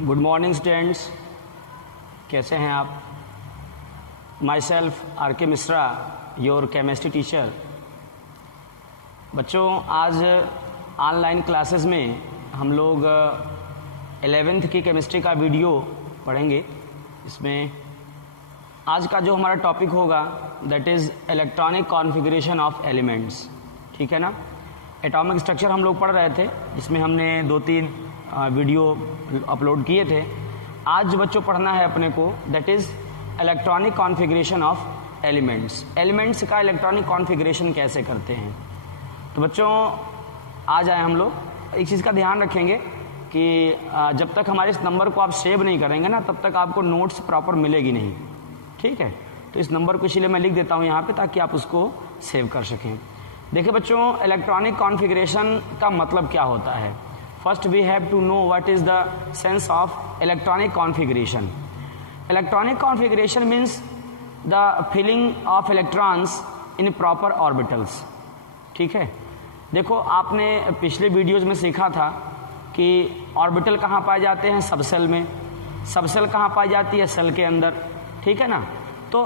Good morning students, कैसे हैं आप? माई सेल्फ आर के मिश्रा, योर केमिस्ट्री टीचर। बच्चों, आज ऑनलाइन क्लासेस में हम लोग 11th की केमिस्ट्री का वीडियो पढ़ेंगे। इसमें आज का जो हमारा टॉपिक होगा that is electronic configuration of elements. ठीक है ना? एटॉमिक स्ट्रक्चर हम लोग पढ़ रहे थे, इसमें हमने 2-3 वीडियो अपलोड किए थे। आज जो बच्चों पढ़ना है अपने को that is electronic configuration of elements. Elements का इलेक्ट्रॉनिक कॉन्फ़िगरेशन कैसे करते हैं। तो बच्चों आज आए हम लोग एक चीज़ का ध्यान रखेंगे कि जब तक हमारे इस नंबर को आप सेव नहीं करेंगे ना, तब तक आपको नोट्स प्रॉपर मिलेगी नहीं। ठीक है? तो इस नंबर को इसीलिए मैं लिख देता हूँ यहाँ पे ताकि आप उसको सेव कर सकें। देखिए बच्चों, इलेक्ट्रॉनिक कॉन्फ़िगरेशन का मतलब क्या होता है। First we have to know what is the sense of electronic configuration. Electronic configuration means the filling of electrons in proper orbitals. ठीक है? देखो, आपने पिछले वीडियोज़ में सीखा था कि ऑर्बिटल कहाँ पाए जाते हैं, सबसेल में। सबसेल कहाँ पाई जाती है, सेल के अंदर। ठीक है ना? तो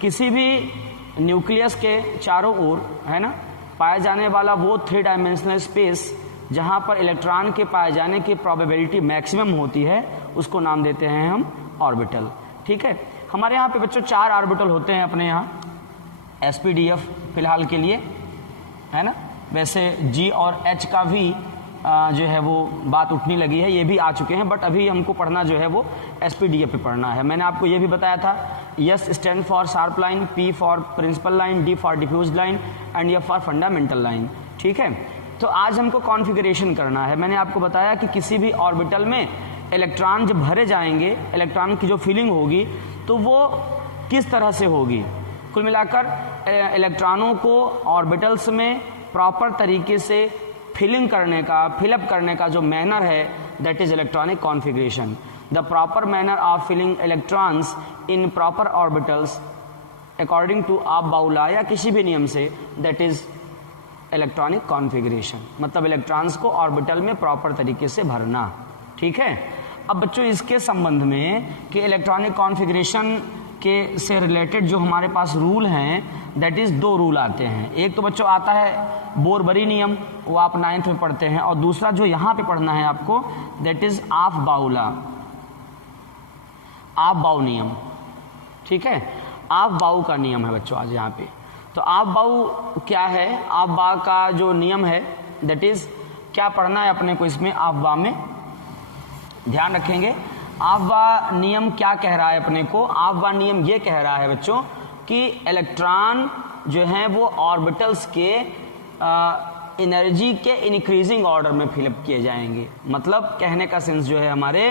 किसी भी न्यूक्लियस के चारों ओर, है ना, पाया जाने वाला वो 3 डायमेंशनल स्पेस जहाँ पर इलेक्ट्रॉन के पाए जाने की प्रोबेबिलिटी मैक्सिमम होती है, उसको नाम देते हैं हम ऑर्बिटल। ठीक है? हमारे यहाँ पे बच्चों 4 ऑर्बिटल होते हैं अपने यहाँ, SPDF फिलहाल के लिए, है ना। वैसे G और H का भी जो है वो बात उठने लगी है, ये भी आ चुके हैं, बट अभी हमको पढ़ना जो है वो SPDF पे पढ़ना है। मैंने आपको ये भी बताया था, S stand for sharp line, P for principal line, D for diffuse line and F for fundamental line. ठीक है? तो आज हमको कॉन्फ़िगरेशन करना है। मैंने आपको बताया कि किसी भी ऑर्बिटल में इलेक्ट्रॉन जब भरे जाएंगे, इलेक्ट्रॉन की जो फिलिंग होगी तो वो किस तरह से होगी। कुल मिलाकर इलेक्ट्रॉनों को ऑर्बिटल्स में प्रॉपर तरीके से फिलअप करने का जो मैनर है that is electronic configuration. The proper manner of filling electrons in proper orbitals according to आप-बाउला या किसी भी नियम से दैट इज इलेक्ट्रॉनिक कॉन्फ़िगरेशन। मतलब इलेक्ट्रॉन्स को ऑर्बिटल में प्रॉपर तरीके से भरना। ठीक है? अब बच्चों इसके संबंध में कि इलेक्ट्रॉनिक कॉन्फ़िगरेशन के से रिलेटेड जो हमारे पास रूल हैं दैट इज़ 2 रूल आते हैं। एक तो बच्चों आता है बोर-बरी नियम, वो आप 9th में पढ़ते हैं, और दूसरा जो यहाँ पे पढ़ना है आपको दैट इज़ आप-बाउला, आप-बाउ नियम। ठीक है? आप-बाउ का नियम है बच्चों आज यहाँ पे। तो आप-बाउ क्या है? आप-बा का जो नियम है दैट इज़ क्या पढ़ना है अपने को इसमें, आप-बा में ध्यान रखेंगे। आप-बा नियम क्या कह रहा है अपने को? आप-बा नियम ये कह रहा है बच्चों कि इलेक्ट्रॉन जो हैं वो ऑर्बिटल्स के एनर्जी के इंक्रीजिंग ऑर्डर में फिलअप किए जाएंगे। मतलब कहने का सेंस जो है हमारे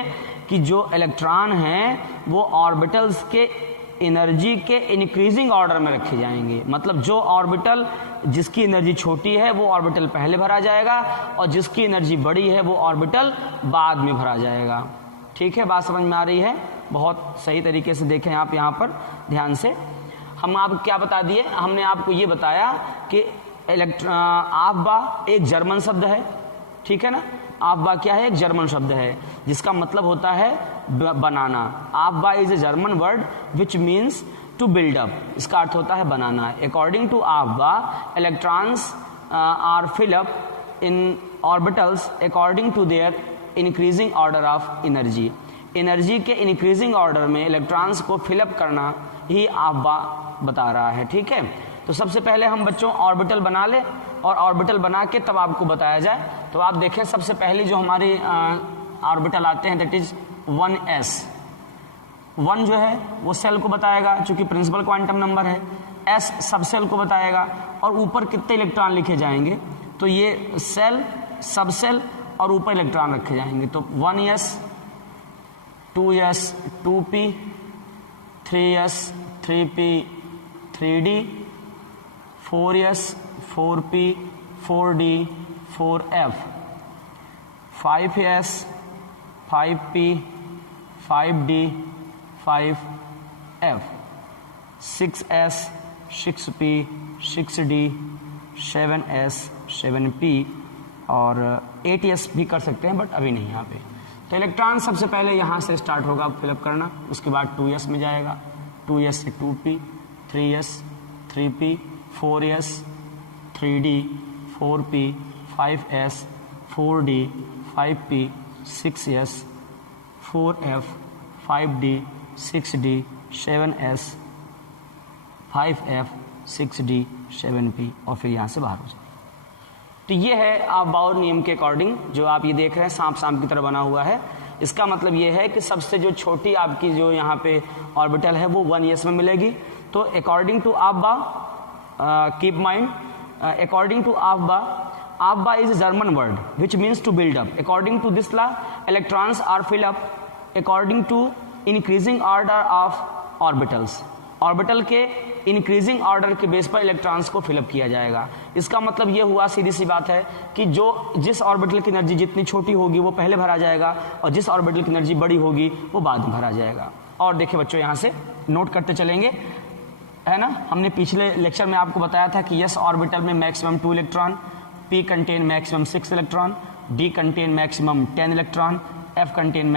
कि जो इलेक्ट्रॉन हैं वो ऑर्बिटल्स के एनर्जी के इंक्रीजिंग ऑर्डर में रखे जाएंगे। मतलब जो ऑर्बिटल जिसकी एनर्जी छोटी है वो ऑर्बिटल पहले भरा जाएगा, और जिसकी एनर्जी बड़ी है वो ऑर्बिटल बाद में भरा जाएगा। ठीक है? बात समझ में आ रही है? बहुत सही तरीके से देखें आप यहाँ पर ध्यान से। हम आपको क्या बता दिए? हमने आपको ये बताया कि आप-बा एक जर्मन शब्द है। ठीक है ना? आप-बा क्या है? एक जर्मन शब्द है जिसका मतलब होता है बनाना। Aufbau is a German word which means to build up. इसका अर्थ होता है बनाना। According to Aufbau electrons are fill up in orbitals according to their increasing order of energy. Energy के इंक्रीजिंग ऑर्डर में इलेक्ट्रॉन्स को फिलअप करना ही आप-बा बता रहा है। ठीक है? तो सबसे पहले हम बच्चों ऑर्बिटल बना ले, और ऑर्बिटल बना के तब आपको बताया जाए। तो आप देखें सबसे पहले जो हमारी ऑर्बिटल आते हैं दैट इज 1s। 1 जो है वो सेल को बताएगा चूंकि प्रिंसिपल क्वांटम नंबर है। s सबसेल को बताएगा, और ऊपर कितने इलेक्ट्रॉन लिखे जाएंगे तो ये सेल, सबसेल और ऊपर इलेक्ट्रॉन रखे जाएंगे। तो 1s, 2s, 2p, 3s, 3p, 3d, 4s, 4p, 4d, 4f, 5s, 5p, 5d, 5f, 6s, 6p, 6d, 7s, 7p और 8s भी कर सकते हैं, बट अभी नहीं यहाँ पे। तो इलेक्ट्रॉन सबसे पहले यहाँ से स्टार्ट होगा फिलअप करना, उसके बाद 2s में जाएगा, 2s से 2p, 3s, 3p, 4s, 3d, 4p, 5s, 4d, 5p, 6s, 4f, 5d, 6d, 7s, 5f, 6d, 7p और फिर यहाँ से बाहर हो जाए। तो ये है आप बाउर नियम के अकॉर्डिंग जो आप ये देख रहे हैं सांप सांप की तरह बना हुआ है। इसका मतलब ये है कि सबसे जो छोटी आपकी जो यहाँ पे ऑर्बिटल है वो 1s में मिलेगी। तो according to Aufbau, keep mind, according to Aufbau is a German word which means to build up. According to this law, electrons are filled up according to increasing order of orbitals. Orbital के increasing order के base पर electrons को fill up किया जाएगा। इसका मतलब ये हुआ, सीधी सी बात है कि जिस ऑर्बिटल की एनर्जी जितनी छोटी होगी वो पहले भरा जाएगा और जिस ऑर्बिटल की एनर्जी बड़ी होगी वो बाद में भरा जाएगा। और देखिए बच्चों, यहाँ से नोट करते चलेंगे, है ना। हमने पिछले लेक्चर में आपको बताया था कि यस ऑर्बिटल में maximum 2 electron, p contain maximum 6 electron, d contain maximum 10 electron, f contain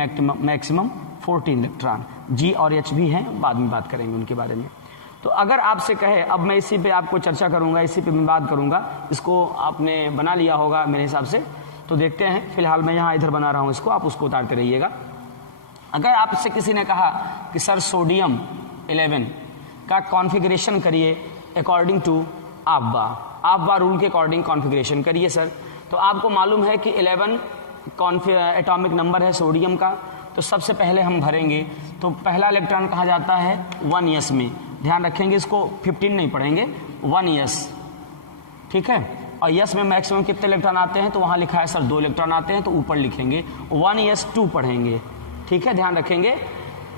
maximum 14 electron, g और h भी हैं, बाद में बात करेंगे उनके बारे में। तो अगर आपसे कहे, अब मैं इसी पे आपको चर्चा करूंगा, इसी पे मैं बात करूंगा, इसको आपने बना लिया होगा मेरे हिसाब से, तो देखते हैं। फिलहाल मैं यहाँ इधर बना रहा हूँ इसको, आप उसको उतारते रहिएगा। अगर आपसे किसी ने कहा कि सर सोडियम 11 का कॉन्फ़िगरेशन करिए अकॉर्डिंग टू आब्बा रूल के अकॉर्डिंग कॉन्फ़िगरेशन करिए सर, तो आपको मालूम है कि 11 एटॉमिक नंबर है सोडियम का। तो सबसे पहले हम भरेंगे, तो पहला इलेक्ट्रॉन कहाँ जाता है 1s में, ध्यान रखेंगे इसको 15 नहीं पढ़ेंगे, 1s, ठीक है। और यस में मैक्सिमम कितने इलेक्ट्रॉन आते हैं, तो वहाँ लिखा है सर 2 इलेक्ट्रॉन आते हैं, तो ऊपर लिखेंगे 1s2 पढ़ेंगे, ठीक है, ध्यान रखेंगे।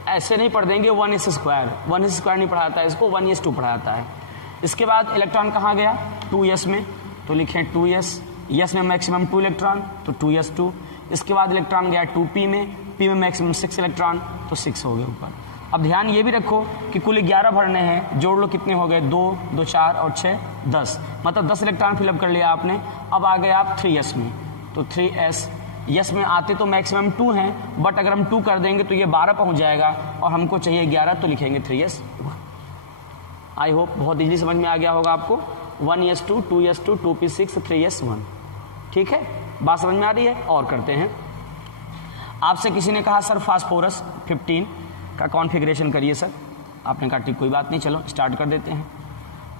ऐसे नहीं पढ़ देंगे 1s स्क्वायर नहीं पढ़ाता है इसको, 1s2 पढ़ाता है। इसके बाद इलेक्ट्रॉन कहाँ गया 2s में, तो लिखें 2s, यस में मैक्सिमम 2 इलेक्ट्रॉन तो 2s2। इसके बाद इलेक्ट्रॉन गया 2p में, p में मैक्सिमम 6 इलेक्ट्रॉन तो 6 हो गए ऊपर। अब ध्यान ये भी रखो कि कुल 11 भरने हैं, जोड़ लो कितने हो गए, 2, 2 4 और 6 10, मतलब 10 इलेक्ट्रॉन फिलअप कर लिया आपने। अब आ गए आप 3s में, तो 3s, यस में आते तो मैक्सिमम 2 हैं, बट अगर हम 2 कर देंगे तो ये 12 पहुंच जाएगा और हमको चाहिए 11, तो लिखेंगे 3s। आई होप बहुत इजीली समझ में आ गया होगा आपको। 1s2, 2s2, 2p6, 3s1, ठीक है, बात समझ में आ रही है। और करते हैं, आपसे किसी ने कहा सर फास्फोरस 15 का कॉन्फ़िगरेशन करिए सर, आपने कहा ठीक कोई बात नहीं, चलो स्टार्ट कर देते हैं।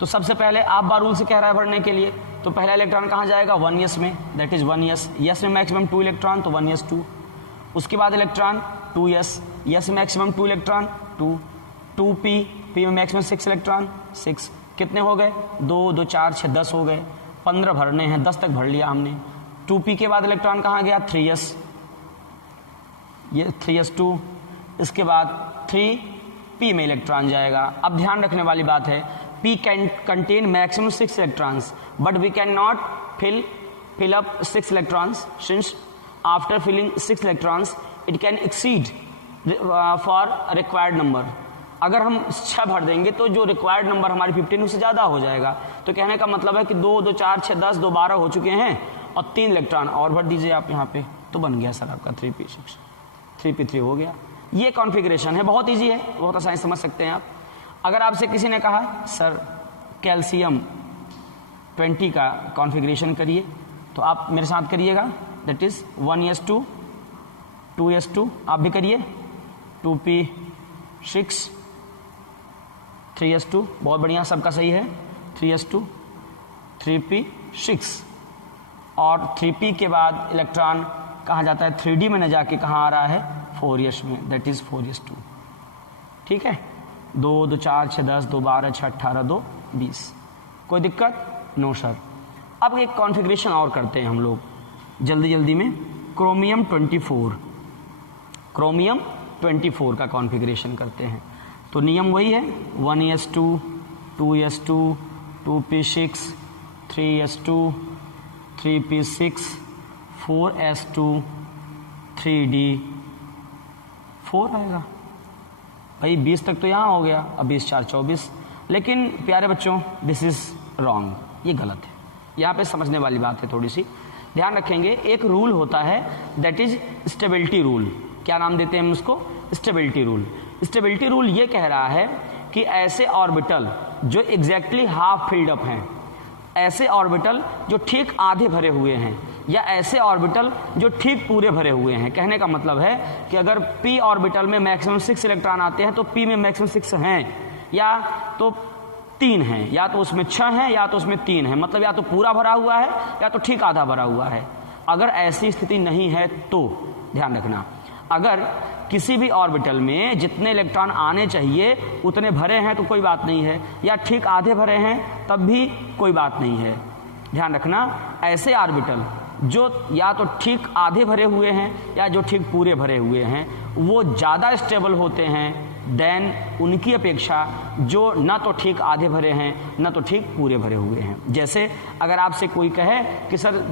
तो सबसे पहले आप बार रूल से कह रहा है भरने के लिए, तो पहला इलेक्ट्रॉन कहाँ जाएगा 1s में, दैट इज 1s, यस में मैक्सिमम 2 इलेक्ट्रॉन तो 1s2। उसके बाद इलेक्ट्रॉन 2s, यस में मैक्सिमम 2 इलेक्ट्रॉन 2, 2p, p में मैक्सिमम 6 इलेक्ट्रॉन 6, कितने हो गए 2, 2 4 6 10 हो गए, 15 भरने हैं, 10 तक भर लिया हमने। 2p के बाद इलेक्ट्रॉन कहाँ गया 3s, ये 3s2। इसके बाद 3p में इलेक्ट्रॉन जाएगा। अब ध्यान रखने वाली बात है, p can contain maximum 6 electrons, but we can not fill up 6 electrons since after filling 6 electrons it can exceed for required number। अगर हम 6 भर देंगे तो जो रिक्वायर्ड नंबर हमारी 15 उससे ज़्यादा हो जाएगा। तो कहने का मतलब है कि 2, 2 4 6 10, 2 12 हो चुके हैं और 3 इलेक्ट्रॉन और भर दीजिए आप यहाँ पे, तो बन गया सर आपका 3p6, 3p3 हो गया। ये कॉन्फ़िगरेशन है, बहुत इजी है, बहुत आसानी समझ सकते हैं आप। अगर आपसे किसी ने कहा सर कैल्शियम 20 का कॉन्फ़िगरेशन करिए, तो आप मेरे साथ करिएगा, दैट इज 1s2, 2s2, आप भी करिए, 2p6, 3s2, बहुत बढ़िया, सबका सही है, 3s2, 3p6 और 3p के बाद इलेक्ट्रॉन कहाँ जाता है 3d में न जाके कहाँ आ रहा है 4s में, दैट इज 4s2, ठीक है। 2, 2 4 6 10, 2 12 6 18, 2 20, कोई दिक्कत नो सर। अब एक कॉन्फ़िगरेशन और करते हैं हम लोग जल्दी जल्दी में, क्रोमियम 24 का कॉन्फ़िगरेशन करते हैं। तो नियम वही है, 1s2, 2s2, 2p6, 3s2, 3p6, 4s2, 3d, 4 आएगा भाई, 20 तक तो यहाँ हो गया, अब 20 4 24। लेकिन प्यारे बच्चों दिस इज रॉन्ग, ये गलत है। यहाँ पे समझने वाली बात है थोड़ी सी ध्यान रखेंगे, एक रूल होता है दैट इज स्टेबिलिटी रूल। क्या नाम देते हैं हम उसको? Stability rule. स्टेबिलिटी रूल ये कह रहा है कि ऐसे ऑर्बिटल जो एग्जैक्टली हाफ फिल्ड अप हैं, ऐसे ऑर्बिटल जो ठीक आधे भरे हुए हैं, या ऐसे ऑर्बिटल जो ठीक पूरे भरे हुए हैं। कहने का मतलब है कि अगर p ऑर्बिटल में मैक्सिमम 6 इलेक्ट्रॉन आते हैं तो p में मैक्सिमम 6 हैं, या तो 3 हैं, या तो उसमें 6 हैं, या तो उसमें 3 हैं। मतलब या तो पूरा भरा हुआ है या तो ठीक आधा भरा हुआ है। अगर ऐसी स्थिति नहीं है तो ध्यान रखना, अगर किसी भी ऑर्बिटल में जितने इलेक्ट्रॉन आने चाहिए उतने भरे हैं तो कोई बात नहीं है, या ठीक आधे भरे हैं तब भी कोई बात नहीं है। ध्यान रखना, ऐसे ऑर्बिटल जो या तो ठीक आधे भरे हुए हैं या जो ठीक पूरे भरे हुए हैं वो ज़्यादा स्टेबल होते हैं देन उनकी अपेक्षा जो ना तो ठीक आधे भरे हैं ना तो ठीक पूरे भरे हुए हैं। जैसे अगर आपसे कोई कहे कि सर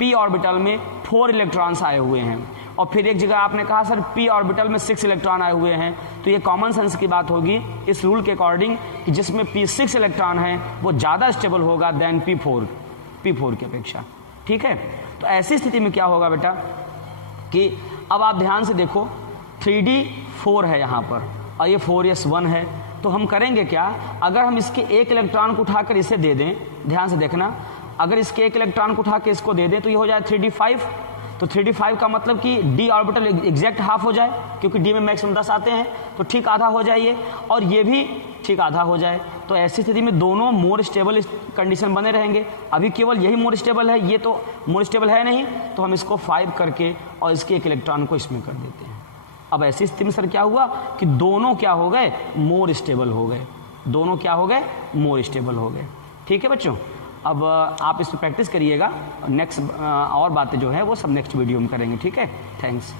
p ऑर्बिटल में 4 इलेक्ट्रॉन्स आए हुए हैं, और फिर एक जगह आपने कहा सर p ऑर्बिटल में 6 इलेक्ट्रॉन आए हुए हैं, तो ये कॉमन सेंस की बात होगी इस रूल के अकॉर्डिंग कि जिसमें p6 इलेक्ट्रॉन है वो ज़्यादा स्टेबल होगा देन p4 की अपेक्षा। ठीक है, तो ऐसी स्थिति में क्या होगा बेटा कि अब आप ध्यान से देखो 3d4 है यहाँ पर और ये 4s1 है, तो हम करेंगे क्या? अगर हम इसके एक इलेक्ट्रॉन को उठाकर इसे दे दें, ध्यान से देखना, अगर इसके एक इलेक्ट्रॉन को उठा के इसको दे दें तो ये हो जाए 3d5। तो 3d5 का मतलब कि d ऑर्बिटल एग्जैक्ट हाफ हो जाए, क्योंकि d में मैक्सिमम 10 आते हैं, तो ठीक आधा हो जाए ये, और ये भी ठीक आधा हो जाए। तो ऐसी स्थिति में दोनों मोर स्टेबल कंडीशन बने रहेंगे। अभी केवल यही मोर स्टेबल है, ये तो मोर स्टेबल है नहीं, तो हम इसको 5 करके और इसके एक इलेक्ट्रॉन को इसमें कर देते हैं। अब ऐसी स्थिति में सर क्या हुआ कि दोनों क्या हो गए? मोर स्टेबल हो गए। दोनों क्या हो गए? मोर स्टेबल हो गए। ठीक है बच्चों, अब आप इस पर प्रैक्टिस करिएगा, नेक्स्ट और बातें जो है वो सब नेक्स्ट वीडियो में करेंगे। ठीक है, थैंक्स।